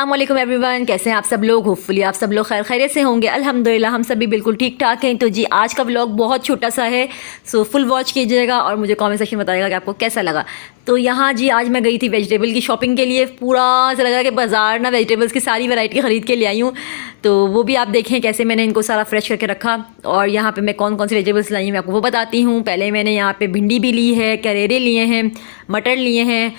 अस्सलाम वालेकुम एवरीवन, कैसे हैं आप सब लोग। होपफुली आप सब लोग खैर खैरियत से होंगे। अल्हम्दुलिल्लाह हम सभी बिल्कुल ठीक ठाक हैं। तो जी आज का व्लॉग बहुत छोटा सा है, सो फुल वॉच कीजिएगा और मुझे कमेंट सेक्शन में बताइएगा कि आपको कैसा लगा। तो यहाँ जी आज मैं गई थी वेजिटेबल की शॉपिंग के लिए। पूरा ऐसा लगा कि बाज़ार ना वेजिटेबल्स की सारी वैरायटी ख़रीद के ले आई हूँ। तो वो भी आप देखें कैसे मैंने इनको सारा फ्रेश करके रखा। और यहाँ पे मैं कौन कौन सी वेजिटेबल्स लाई हूँ मैं आपको वो बताती हूँ। पहले मैंने यहाँ पे भिंडी भी ली है, करेले लिए हैं, मटर लिए हैं,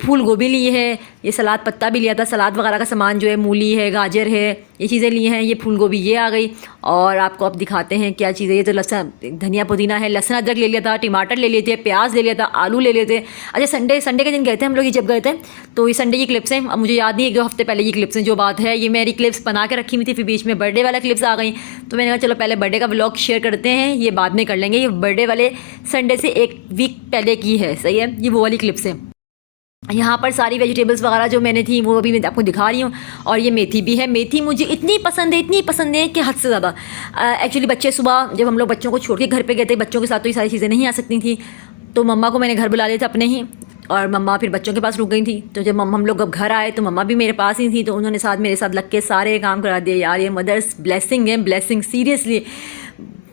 फूल गोभी ली है, ये सलाद पत्ता भी लिया था। सलाद वगैरह का सामान जो है मूली है, गाजर है, ये चीज़ें ली हैं। ये फूल गोभी ये आ गई। और आपको अब दिखाते हैं क्या चीज़ें। ये तो लहसुन धनिया पुदीना है, लहसुन अदरक ले लिया था, टमाटर ले लिए थे, प्याज ले लिया था, आलू ले लिए थे। अच्छा संडे के दिन गए थे हम लोग, ये जब गए थे तो ये संडे की क्लिप्स हैं। अब मुझे याद नहीं, 1-2 हफ्ते पहले की क्लिप्स हैं जो बात है। ये मेरी क्लिप्स बना के रखी हुई थी, फिर बीच में बर्थडे वाला क्लिप्स आ गई। तो मैंने कहा चलो पहले बर्थडे का व्लॉग शेयर करते हैं, ये बाद में कर लेंगे। ये बर्थडे वाले संडे से 1 वीक पहले की है, सही है, ये वो वाली क्लिप्स है। यहाँ पर सारी वेजिटेबल्स वगैरह जो मैंने थी वो अभी मैं आपको दिखा रही हूँ। और ये मेथी भी है। मेथी मुझे इतनी पसंद है कि हद से ज़्यादा। एक्चुअली बच्चे सुबह जब हम लोग बच्चों को छोड़ के घर पे गए थे, बच्चों के साथ तो ये सारी चीज़ें नहीं आ सकती थी, तो मम्मा को मैंने घर बुला लिया था अपने ही, और मम्मा फिर बच्चों के पास रुक गई थी। तो जब हम लोग अब घर आए तो मम्मा भी मेरे पास ही थी, तो उन्होंने मेरे साथ लग के सारे काम करा दिए। यार ये मदर्स ब्लेसिंग है, ब्लेसिंग सीरियसली।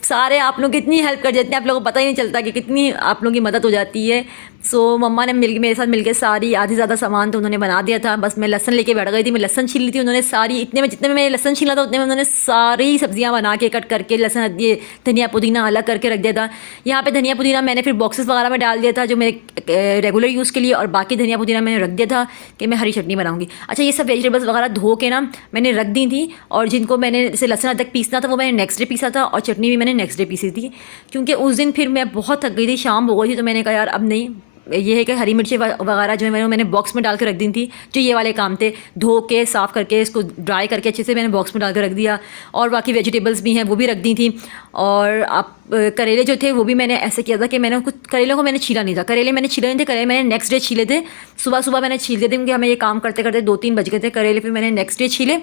सारे आप लोग कितनी हेल्प कर देते हैं, आप लोगों को पता ही नहीं चलता कि कितनी आप लोगों की मदद हो जाती है। सो मम्मा ने मेरे साथ मिलकर सारी आधी ज़्यादा सामान तो उन्होंने बना दिया था। बस मैं लहसन लेके बैठ गई थी, मैं लहसन छील ली थी। उन्होंने सारी जितने में मैंने लहसन छीला था उतने में उन्होंने सारी सब्जियां बना के कट करके लहसन ये धनिया पुदीना अलग करके रख दिया था। यहाँ पे धनिया पुदीना मैंने फिर बॉक्सेस वगैरह में डाल दिया था जो मेरे रेगुलर यूज़ के लिए, और बाकी धनिया पुदीना मैंने रख दिया था कि मैं हरी चटनी बनाऊँगी। अच्छा ये सब वेजिटेबल्स वगैरह धो के ना मैंने रख दी थी, और जिनको मैंने जैसे लहसुन अदरक पीसना था वो मैंने नेक्स्ट डे पीसा था, और चटनी भी मैंने नेक्स्ट डे पीसी थी। क्योंकि उस दिन फिर मैं बहुत थक गई थी, शाम हो गई थी, तो मैंने कहा यार अब नहीं, ये है कि हरी मिर्ची वगैरह जो है मैंने बॉक्स में डाल के रख दी थी। जो ये वाले काम थे, धो के साफ़ करके इसको ड्राई करके अच्छे से मैंने बॉक्स में डाल के रख दिया। और बाकी वेजिटेबल्स भी हैं वो भी रख दी थी। और आप करेले जो थे वो भी मैंने ऐसे किया था कि मैंने कुछ करेलों को मैंने छीला नहीं था। करेले मैंने छीले नहीं थे, करेले मैंने नेक्स्ट डे छीले थे। सुबह मैंने छील दिए थे क्योंकि हमें ये काम करते करते 2-3 बज गए थे। करेले फिर मैंने नेक्स्ट डे छीले।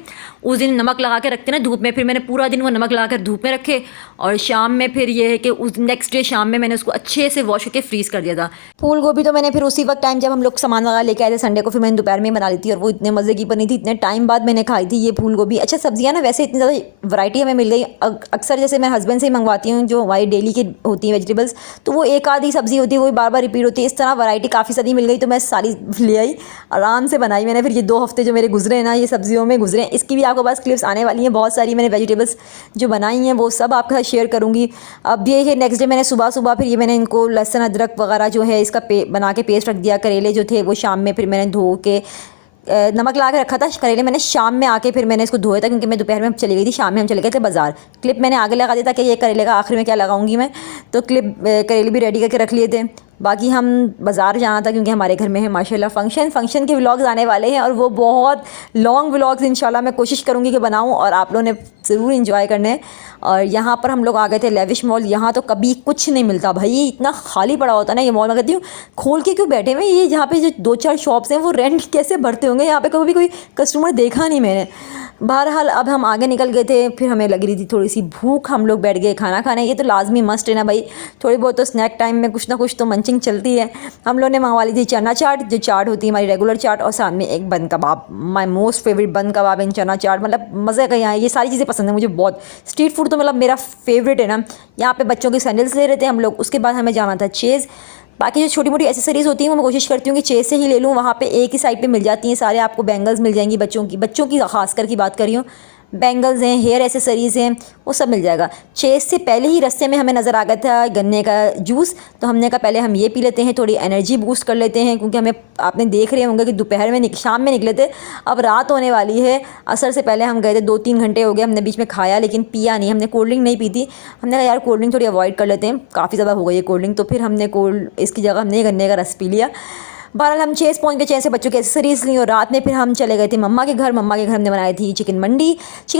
उस दिन नमक लगा के रखते ना धूप में, फिर मैंने पूरा दिन वो नमक लगा कर धूप में रखे। और शाम में फिर ये है कि उस नेक्स्ट डे शाम में मैंने उसको अच्छे से वॉश करके फ्रीज़ कर दिया था। फूल गोभी तो मैंने फिर उसी वक्त टाइम जब हम लोग सामान वगैरह लेके आए थे संडे को, फिर मैंने दोपहर में बना ली थी, और वो इतने मज़े की बनी थी, इतने टाइम बाद मैंने खाई थी ये फूल गोभी। अच्छा सब्जियाँ ना वैसे इतनी ज़्यादा वैरायटी हमें मिल गई। अक्सर जैसे मैं हस्बैंड से ही मंगवाती हूँ जो हमारी डेली की होती है वेजिटेबल्स, तो वो एक आधी सब्ज़ी होती है वो बार बार रिपीट होती है। इस तरह वैरायटी काफ़ी सारी मिल गई, तो मैं सारी ले आई, आराम से बनाई मैंने। फिर ये 2 हफ्ते जो मेरे गुजरे हैं ना ये सब्जियों में गुजरे, इसकी भी आपके पास क्लिप्स आने वाली हैं बहुत सारी। मैंने वेजिटेबल्स जो बनाई हैं वो सब आपके साथ शेयर करूँगी। अब ये है नेक्स्ट डे मैंने सुबह फिर ये मैंने इनको लहसुन अदरक वगैरह जो है इसका बना के पेस्ट रख दिया। करेले जो थे वो शाम में फिर मैंने धो के नमक लगा के रखा था। करेले मैंने शाम में आके फिर मैंने इसको धोया था क्योंकि मैं दोपहर में चली गई थी, शाम में हम चले गए थे बाज़ार। क्लिप मैंने आगे लगा दिया था कि ये करेले का आखिर में क्या लगाऊंगी मैं, तो क्लिप करेले भी रेडी करके रख लिए थे। बाकी हम बाज़ार जाना था क्योंकि हमारे घर में है माशाल्लाह फंक्शन के व्लॉग्स आने वाले हैं, और वो बहुत लॉन्ग व्लॉग्स इंशाल्लाह मैं कोशिश करूँगी कि बनाऊँ और आप लोगों ने ज़रूर इंजॉय करने हैं। और यहाँ पर हम लोग आ गए थे लेविश मॉल। यहाँ तो कभी कुछ नहीं मिलता भाई, इतना खाली पड़ा होता है ना ये मॉल। मैं कहती हूँ खोल के क्यों बैठे हुए, ये यहाँ पे जो 2-4 शॉप्स हैं वो रेंट कैसे भरते होंगे, यहाँ पे कभी कोई कस्टमर देखा नहीं मैंने। बहरहाल अब हम आगे निकल गए थे, फिर हमें लग रही थी थोड़ी सी भूख, हम लोग बैठ गए खाना खाने। ये तो लाजमी मस्ट है ना भाई, थोड़ी बहुत तो स्नैक टाइम में कुछ ना कुछ तो मंचिंग चलती है। हम लोगों ने मंगवा ली थी चना चाट, जो चाट होती है हमारी रेगुलर चाट, और साथ में एक बन कबाब। माई मोस्ट फेवरेट बन कबाब एंड चना चाट, मतलब मज़े का। यहाँ ये सारी चीज़ें पसंद है मुझे बहुत। स्ट्रीट फूड तो मतलब मेरा फेवरेट है ना। यहाँ पे बच्चों के सैंडल्स ले रहे थे हम लोग, उसके बाद हमें जाना था चेज़। बाकी जो छोटी मोटी एसेसरीज़ होती हैं वो मैं कोशिश करती हूँ कि चेज़ से ही ले लूँ, वहाँ पे एक ही साइड पे मिल जाती हैं सारे। आपको बैंगल्स मिल जाएंगी बच्चों की खासकर की बात कर रही हूँ। बैंगल्स हैं, हेयर एसेसरीज़ हैं, वो सब मिल जाएगा। चेज़ से पहले ही रास्ते में हमें नज़र आ गया था गन्ने का जूस, तो हमने कहा पहले हम ये पी लेते हैं, थोड़ी एनर्जी बूस्ट कर लेते हैं, क्योंकि हमें आपने देख रहे होंगे कि दोपहर में शाम में निकले थे, अब रात होने वाली है। असर से पहले हम गए थे, 2-3 घंटे हो गए, हमने बीच में खाया लेकिन पिया नहीं। हमने कोल्ड ड्रिंक नहीं पी थी, हमने कहा यार कोल्ड ड्रिंक थोड़ी अवॉइड कर लेते हैं, काफ़ी ज़्यादा हो गई है कोल्ड ड्रिंक। तो फिर हमने इसकी जगह हमने गन्ने का रस पी लिया। बहरहाल हम चेज़ पहुँच गए, चेज़ से बच्चों की एसेसरीज़ ली, और रात में फिर हम चले गए थे मम्मा के घर। मम्मा के घर हमने बनाई थी चिकन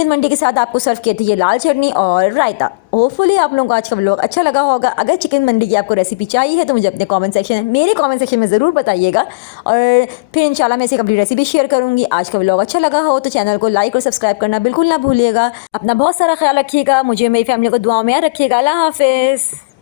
मंडी के साथ आपको सर्व किए थे ये लाल चटनी और रायता। होपफुली आप लोगों को आज का व्लॉग अच्छा लगा होगा। अगर चिकन मंडी की आपको रेसिपी चाहिए है तो मुझे अपने मेरे कमेंट सेक्शन में ज़रूर बताइएगा, और फिर इंशाल्लाह मैं इसे कंप्लीट रेसिपी शेयर करूँगी। आज का व्लॉग अच्छा लगा हो तो चैनल को लाइक और सब्सक्राइब करना बिल्कुल ना भूलिएगा। अपना बहुत सारा ख्याल रखिएगा, मुझे मेरी फैमिली को दुआओं में याद रखिएगा। अल्लाह हाफिज़।